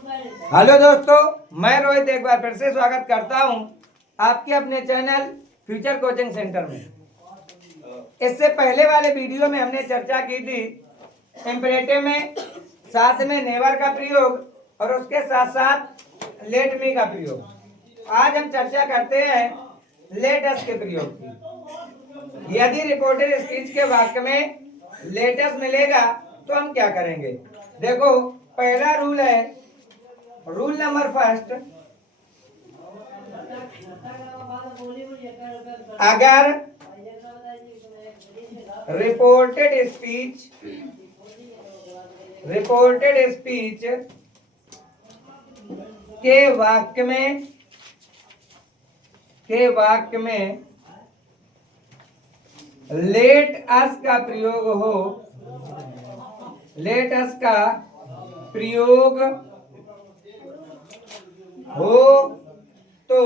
Hello दोस्तों, मैं रोहित एक बार फिर से स्वागत करता हूं आपके अपने चैनल फ्यूचर कोचिंग सेंटर में। इससे पहले वाले वीडियो में हमने चर्चा की थी इम्परेटिव में, साथ में नेवर का प्रयोग और उसके साथ साथ लेट मी का प्रयोग। आज हम चर्चा करते हैं लेट अस के प्रयोग की। यदि रिपोर्टेड स्पीच के वाक्य में लेट अस मिलेगा तो हम क्या करेंगे। देखो, पहला रूल है, रूल नंबर फर्स्ट, अगर रिपोर्टेड स्पीच के वाक्य में लेट अस का प्रयोग हो, लेट अस का प्रयोग हो तो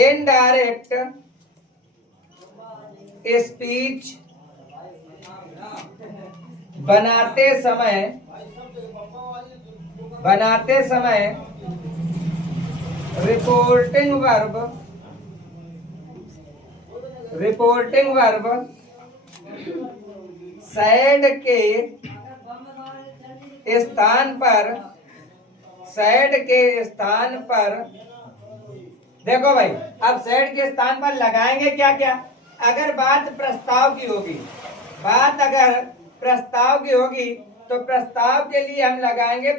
इनडायरेक्ट स्पीच बनाते समय रिपोर्टिंग वर्ब सैड के स्थान पर देखो भाई, अब सैड के स्थान पर लगाएंगे क्या क्या। अगर बात प्रस्ताव की होगी तो प्रस्ताव के लिए हम लगाएंगे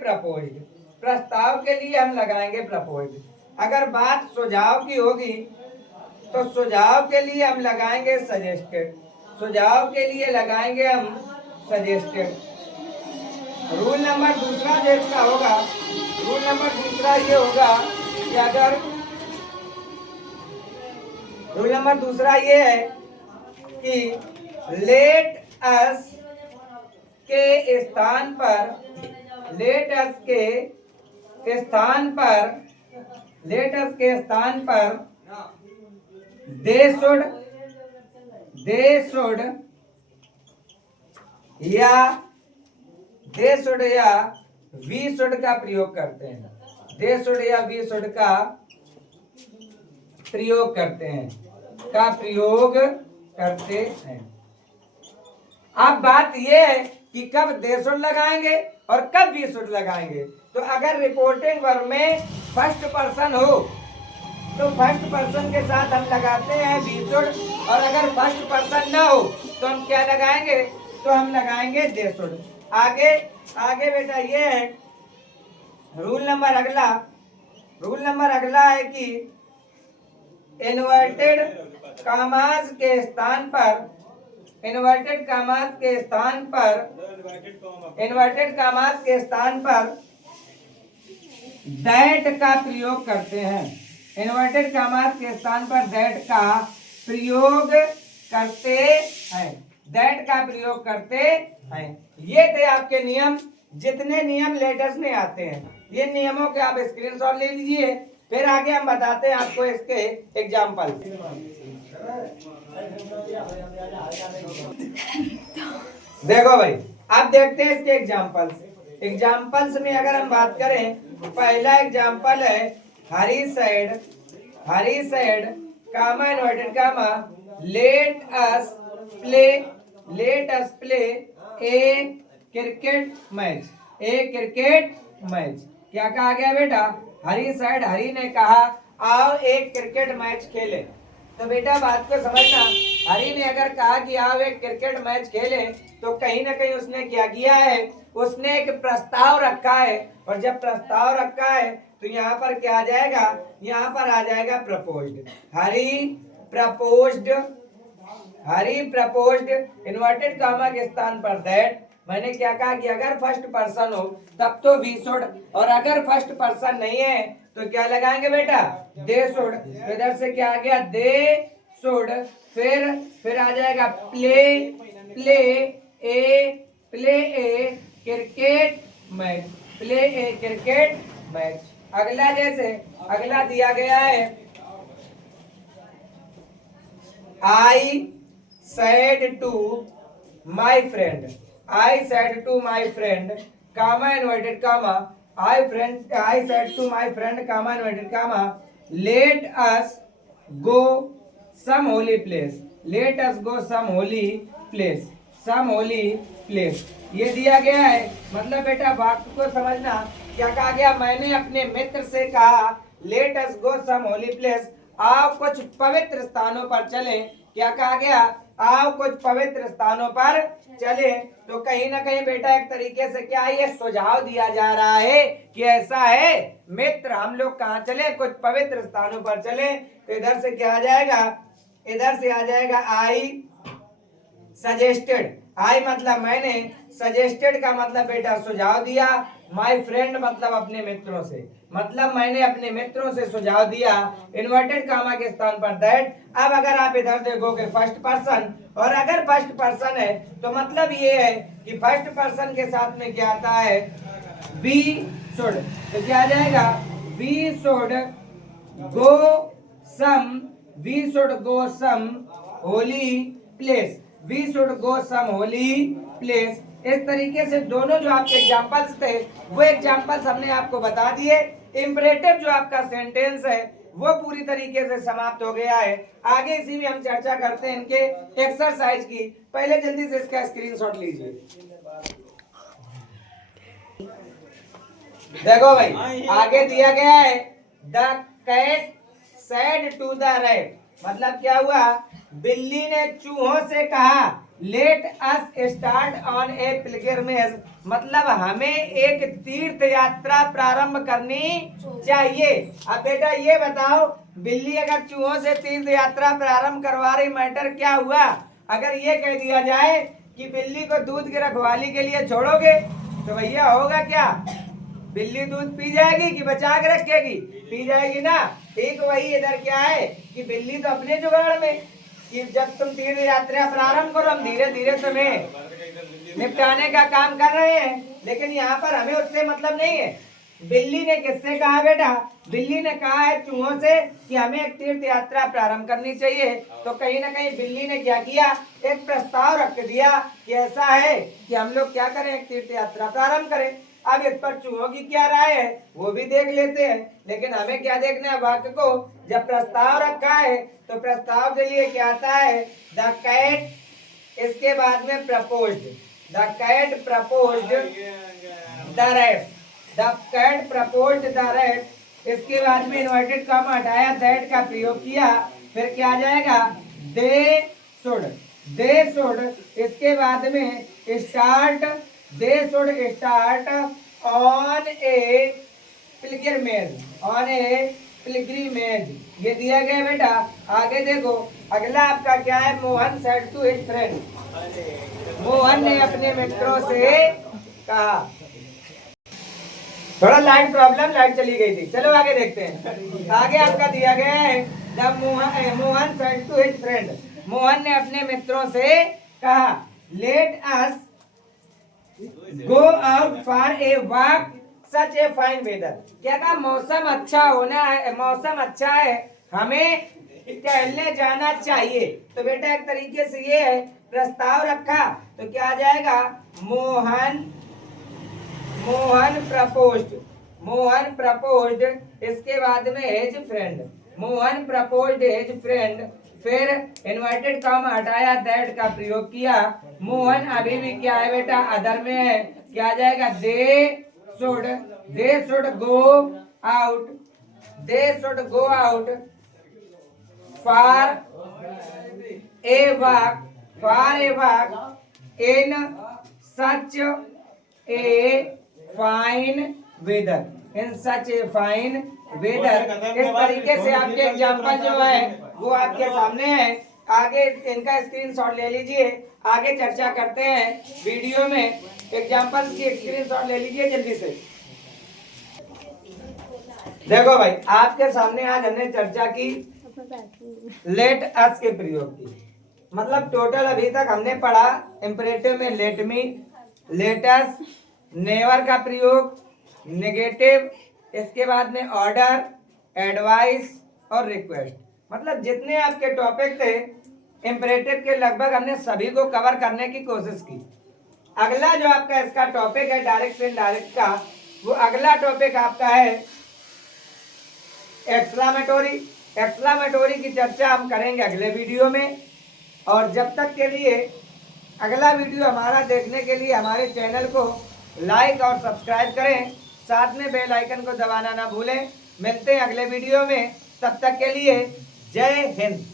प्रपोज्ड। अगर बात सुझाव की होगी तो सुझाव के लिए हम लगाएंगे सजेस्टेड। रूल नंबर दूसरा जो इसका होगा, रूल नंबर दूसरा ये होगा कि अगर रूल नंबर दूसरा ये है कि लेट अस के स्थान पर दे शुड या वी शुड का प्रयोग करते हैं। अब बात यह है कि कब दे शुड लगाएंगे और कब वी शुड लगाएंगे। तो अगर रिपोर्टिंग वर्ब में फर्स्ट पर्सन हो तो फर्स्ट पर्सन के साथ हम लगाते हैं वी शुड, और अगर फर्स्ट पर्सन ना हो तो हम क्या लगाएंगे, तो हम लगाएंगे दे शुड। आगे बेटा ये है रूल नंबर अगला है कि इन्वर्टेड कामास के स्थान पर दैट का प्रयोग करते हैं। इन्वर्टेड कामास के स्थान पर दैट का प्रयोग करते हैं। ये थे आपके नियम, जितने नियम लेटर्स में आते हैं। ये नियमों के आप स्क्रीनशॉट ले लीजिए, फिर आगे हम बताते हैं आपको इसके एग्जाम्पल। देखो भाई, आप देखते हैं इसके एग्जाम्पल्स में अगर हम बात करें, पहला एग्जाम्पल है Hari said comma inverted comma let us play a cricket match. क्या कहा गया बेटा, हरी ने कहा आओ एक क्रिकेट मैच खेले। तो बेटा बात को समझना, हरी ने अगर कहा कि आओ एक क्रिकेट मैच खेले तो कहीं ना कहीं उसने क्या किया है, उसने एक प्रस्ताव रखा है। और जब प्रस्ताव रखा है तो यहाँ पर क्या आ जाएगा, यहाँ पर आ जाएगा प्रपोज्ड। हरी प्रपोज्ड इन्वर्टेड कामा के स्थान पर दैट। मैंने क्या कहा कि अगर फर्स्ट पर्सन हो तब तो वी शुड, और अगर फर्स्ट पर्सन नहीं है तो क्या लगाएंगे बेटा, दे शुड। इधर से क्या आ गया, दे शुड। फिर आ जाएगा प्ले ए क्रिकेट मैच। अगला दिया गया है I said to my friend comma inverted comma, I said to my friend, comma inverted comma, let us go some holy place, let us go some holy place, some holy place। ये दिया गया है। मतलब बेटा वाक्य को समझना, क्या कहा गया, मैंने अपने मित्र से कहा लेट अस गो सम होली प्लेस, आओ कुछ पवित्र स्थानों पर चले। क्या कहा गया, आओ कुछ पवित्र स्थानों पर चले। तो कहीं ना कहीं बेटा एक तरीके से क्या ये सुझाव दिया जा रहा है कि ऐसा है मित्र, हम लोग कहाँ चले, कुछ पवित्र स्थानों पर चले। तो इधर से क्या आ जाएगा, इधर से आ जाएगा आई सजेस्टेड। आई मतलब मैंने, सजेस्टेड का मतलब बेटा सुझाव दिया, माय फ्रेंड मतलब अपने मित्रों से, मतलब मैंने अपने मित्रों से सुझाव दिया, इन्वर्टेड कामा के स्थान पर दैट। अब अगर आप इधर देखोगे फर्स्ट पर्सन, और अगर फर्स्ट पर्सन है तो मतलब ये है कि फर्स्ट पर्सन के साथ में क्या आता है, वी शुड। तो क्या आ जाएगा, we should go some, we should go some holy place, we should go some holy place. इस तरीके से दोनों जो आपके एग्जांपल्स थे वो एग्जांपल्स हमने आपको बता दिए। इंपरेटिव जो आपका सेंटेंस है वो पूरी तरीके से समाप्त हो गया है। आगे इसी में हम चर्चा करते हैं इनके एक्सरसाइज की। पहले जल्दी से इसका स्क्रीनशॉट लीजिए। देखो भाई आगे दिया गया है, the cat said to the rat, मतलब क्या हुआ, बिल्ली ने चूहों से कहा let us start on a pilgrimage, मतलब हमें एक तीर्थ यात्रा प्रारंभ करनी चाहिए। अब बेटा ये बताओ, बिल्ली अगर चूहों से तीर्थ यात्रा प्रारंभ करवा रही, मैटर क्या हुआ। अगर ये कह दिया जाए कि बिल्ली को दूध की रखवाली के लिए छोड़ोगे तो भैया होगा क्या, बिल्ली दूध पी जाएगी कि बचा के रखेगी, पी जाएगी ना। ठीक वही इधर क्या है कि बिल्ली तो अपने जुगाड़ में, कि जब तुम तीर्थ यात्रा प्रारंभ करो हम धीरे धीरे तुम्हें निपटाने का काम कर रहे हैं, लेकिन यहाँ पर हमें उससे मतलब नहीं है। बिल्ली ने किससे कहा बेटा, बिल्ली ने कहा है चूहों से कि हमें एक तीर्थ यात्रा प्रारंभ करनी चाहिए। तो कहीं ना कहीं बिल्ली ने क्या किया, एक प्रस्ताव रख दिया कि ऐसा है कि हम लोग क्या करें, एक तीर्थ यात्रा प्रारंभ करें। अब इस पर चूहों की क्या राय है वो भी देख लेते हैं, लेकिन हमें क्या देखना है, वाक्य को जब प्रस्ताव रखा है तो प्रस्ताव के लिए क्या आता है, द कैट, इसके बाद में proposed, the cat proposed the rat, the cat proposed the rat, इसके बाद में इन्वर्टेड कॉमा हटाया, दैट का प्रयोग किया, फिर क्या आ जाएगा, दे शुड, दे शुड, इसके बाद में start, they should start on a pilgrimage, on a pilgrimage, ये दिया गया बेटा। आगे देखो अगला आपका क्या है, Mohan said to his friend, Mohan ने अपने मित्रों से कहा। थोड़ा लाइट प्रॉब्लम, लाइट चली गई थी, चलो आगे देखते हैं। आगे आपका दिया गया है, जब Mohan said to his friend, Mohan ने अपने मित्रों से कहा let us go out for a walk such a fine weather, क्या कहा, मौसम अच्छा होना है, मौसम अच्छा है, हमें टहलने जाना चाहिए। तो बेटा एक तरीके से ये है, प्रस्ताव रखा तो क्या आ जाएगा, मोहन, मोहन प्रपोज्ड, मोहन प्रपोज्ड, इसके बाद में his friend, Mohan proposed his friend, फिर इन्वर्टेड कॉमा हटाया, दैट का प्रयोग किया। मोहन अभी भी क्या है बेटा, अदर में है, क्या आ जाएगा, they should go out, they should go out for a walk, for a walk in such a fine weather, in such a fine weather. इस तरीके से आपके एग्जाम्पल जो है वो आपके सामने है। आगे इनका स्क्रीनशॉट ले लीजिए, आगे चर्चा करते हैं वीडियो में। एग्जाम्पल्स की स्क्रीनशॉट ले लीजिए जल्दी से। देखो भाई आपके सामने आज हमने चर्चा की लेट अस के प्रयोग की, मतलब टोटल अभी तक हमने पढ़ा इंपरेटिव में let me, let us, never का प्रयोग, नेगेटिव, इसके बाद में ऑर्डर, एडवाइस और रिक्वेस्ट, मतलब जितने आपके टॉपिक थे इंपरेटिव के लगभग हमने सभी को कवर करने की कोशिश की। अगला जो आपका इसका टॉपिक है डायरेक्ट से इनडायरेक्ट का, वो अगला टॉपिक आपका है एक्सक्लामेटोरी। एक्सक्लामेटोरी की चर्चा हम करेंगे अगले वीडियो में। और जब तक के लिए अगला वीडियो हमारा देखने के लिए हमारे चैनल को लाइक और सब्सक्राइब करें, साथ में बेल आइकन को दबाना ना भूलें। मिलते हैं अगले वीडियो में, तब तक के लिए जय हिंद।